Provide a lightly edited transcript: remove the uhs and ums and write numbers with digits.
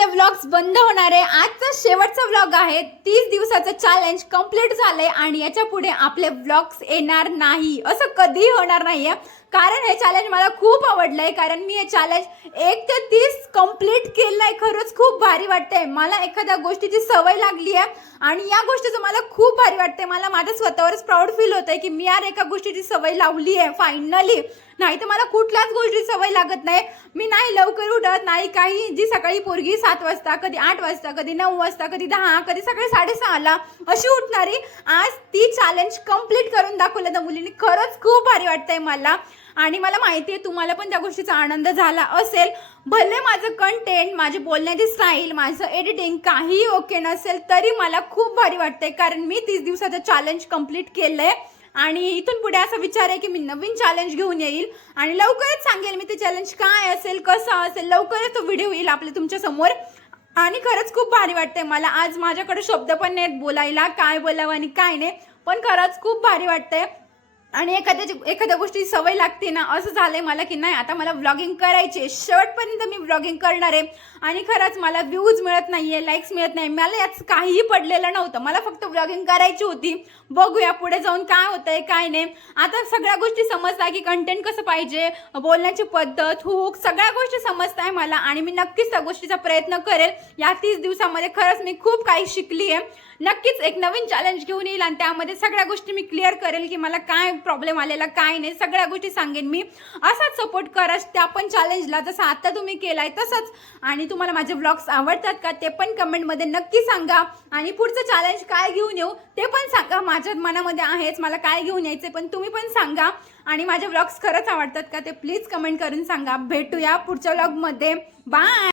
आपले व्लॉग्स बंद होणार आहे। आजचा शेवटचा व्लॉग आहे। 30 दिवसाचं चॅलेंज कंप्लीट झालंय आणि याच्या पुढे आपले व्लॉग्स येणार नाही, असं कधी होणार नाहीये। कारण हे चॅलेंज मला खूप आवडलंय, कारण मी हे चॅलेंज 1 ते 30 कंप्लीट केलंय। खरंच खूप भारी वाटतंय। मला एखाद्या गोष्टीची सवय लागली आहे आणि या गोष्टीचं मला खूप भारी वाटतंय। मला माझ्या स्वतःवरच प्राऊड फील होतंय की मी यार एका गोष्टीची सवय लावली आहे फायनली। नाही तर मला कुठल्याच गोष्टीची सवय लागत नाही। मी नाही लवकर उठत नाही काही। जी सकाळी पोरगी 7 वाजता, कधी 8 वाजता, कधी 9 वाजता, कधी 10, कधी सकाळी 6:30 ला अशी उठणारी, आज ती चॅलेंज कंप्लीट करून दाखवलं त्या मुलीने। खरंच खूप भारी वाटतंय मला आणि मला माहिती आहे तुम्हाला पण त्या गोष्टीचा आनंद झाला असेल। भले माझं कंटेंट, माझी बोलण्याची स्टाईल, माझं एडिटिंग काही ओके नसेल तरी मला खूप भारी वाटतंय, कारण मी 30 दिवसाचं चॅलेंज कंप्लीट केलंय आणि इथून पुढे असा विचार आहे की मी नवीन चॅलेंज घेऊन येईल आणि लवकरच सांगेल मी ते चॅलेंज काय असेल, कसं असेल। लवकरच तो व्हिडिओ येईल आपल्या तुमच्या समोर आणि खरंच खूप भारी वाटतंय मला। आज माझ्याकडे शब्द पण नाहीत बोलायला, काय बोलावं आणि काय नाही, पण खरंच खूप भारी वाटतंय। आणि एखाद्या गोष्टीची सवय लागते ना, असं झालंय मला की नाही आता मला व्लॉगिंग करायची, शेवटपर्यंत मी व्लॉगिंग करणार आहे। आणि खरंच मला व्ह्यूज मिळत नाहीये, लाईक्स मिळत नाही, मला याच काहीही पडलेलं नव्हतं। मला फक्त व्लॉगिंग करायची होती। बघूया पुढे जाऊन काय होतंय काय नाही। आता सगळ्या गोष्टी समजतात की कंटेंट कसं पाहिजे, बोलण्याची पद्धत, हुक, सगळ्या गोष्टी समजताय मला आणि मी नक्कीच त्या गोष्टीचा प्रयत्न करेल। या 30 दिवसामध्ये खरंच मी खूप काही शिकली आहे। नक्कीच एक नवीन चॅलेंज घेऊन येईल आणि त्यामध्ये सगळ्या गोष्टी मी क्लिअर करेल की मला काय प्रॉब्लेम आलेला काय नाही, सगळ्या गोष्टी सांगेन मी। असाच सपोर्ट करा त्या पण चॅलेंजला, जसं आता तुम्ही केलाय तसंच। आणि तुम्हाला माझे व्लॉग्स आवडतात का ते पण कमेंटमध्ये नक्की सांगा आणि पुढचं चॅलेंज काय घेऊन येऊ ते पण सांगा। माझ्या मनामध्ये आहेच मला काय घेऊन यायचे, पण तुम्ही पण सांगा। आणि माझे व्लॉग्स खरंच आवडतात का ते प्लीज कमेंट करून सांगा। भेटूया पुढच्या व्लॉगमध्ये, बाय।